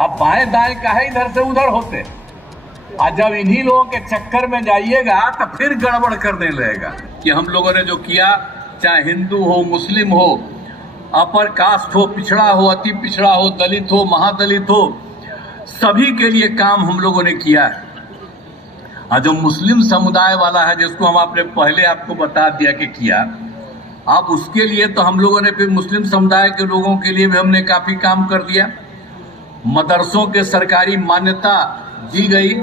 अब बाएं दाएं काहे इधर से उधर होते। और जब इन्हीं लोगों के चक्कर में जाइएगा तो फिर गड़बड़ करने लगेगा कि हम लोगों ने जो किया, चाहे हिंदू हो, मुस्लिम हो, अपर कास्ट हो, पिछड़ा हो, अति पिछड़ा हो, दलित हो, महादलित हो, सभी के लिए काम हम लोगों ने किया है। और जो मुस्लिम समुदाय वाला है, जिसको हम आपने पहले आपको बता दिया कि किया, अब उसके लिए तो हम लोगों ने फिर मुस्लिम समुदाय के लोगों के लिए भी हमने काफी काम कर दिया। मदरसों के सरकारी मान्यता दी गई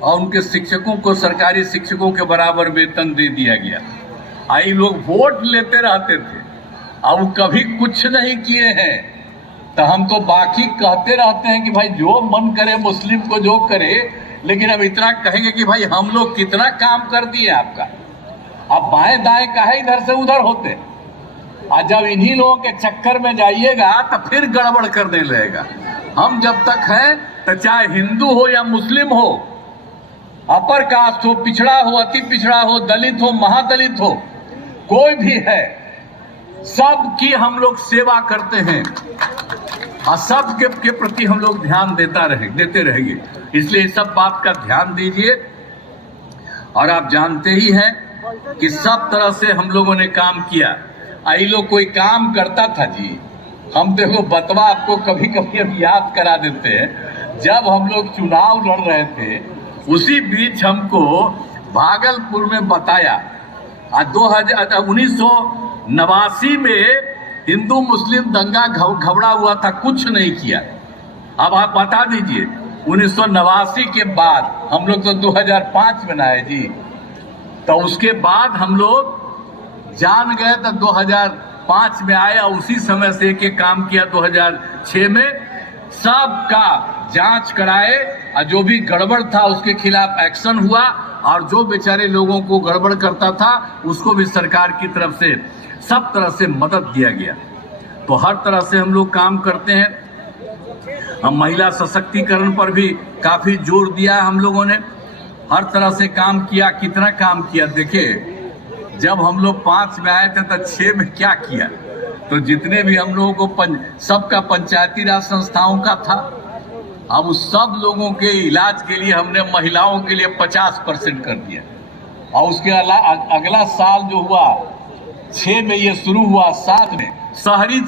और उनके शिक्षकों को सरकारी शिक्षकों के बराबर वेतन दे दिया गया। आई लोग वोट लेते रहते थे, अब कभी कुछ नहीं किए हैं, तो हम तो बाकी कहते रहते हैं कि भाई जो मन करे मुस्लिम को जो करे, लेकिन अब इतना कहेंगे कि भाई हम लोग कितना काम कर दिए आपका। अब बाएं दाएं काहे इधर से उधर होते। और जब इन्हीं लोगों के चक्कर में जाइएगा तो फिर गड़बड़ करने लगेगा। हम जब तक हैं तो चाहे हिंदू हो या मुस्लिम हो, अपर कास्ट हो, पिछड़ा हो, अति पिछड़ा हो, दलित हो, महादलित हो, कोई भी है, सबकी हम लोग सेवा करते हैं और सब के प्रति हम लोग ध्यान देते रहेंगे। इसलिए इस सब बात का ध्यान दीजिए। और आप जानते ही हैं कि सब तरह से हम लोगों ने काम किया। आई लोग कोई काम करता था जी, हम देखो बतवा आपको कभी कभी हम याद करा देते हैं। जब हम लोग चुनाव लड़ रहे थे, उसी बीच हमको भागलपुर में बताया 1989 में हिंदू मुस्लिम दंगा घबरा हुआ था, कुछ नहीं किया। अब आप बता दीजिए 1989 के बाद, हम लोग तो 2005 में आए जी, तो उसके बाद हम लोग जान गए तो 2005 में आए और उसी समय से एक काम किया। 2006 में सबका जांच कराए और जो भी गड़बड़ था उसके खिलाफ एक्शन हुआ, और जो बेचारे लोगों को गड़बड़ करता था उसको भी सरकार की तरफ से सब तरह से मदद दिया गया। तो हर तरह से हम लोग काम करते हैं। हम महिला सशक्तिकरण पर भी काफी जोर दिया है हम लोगों ने, हर तरह से काम किया। कितना काम किया देखिए, जब हम लोग 5 में आए थे तो 6 में क्या किया, तो जितने भी हम लोगों को सबका पंचायती राज संस्थाओं का था, अब उस सब लोगों के इलाज के लिए हमने महिलाओं के लिए 50% कर दिया। और उसके अगला साल जो हुआ 6 में ये शुरू हुआ, 7 में शहरी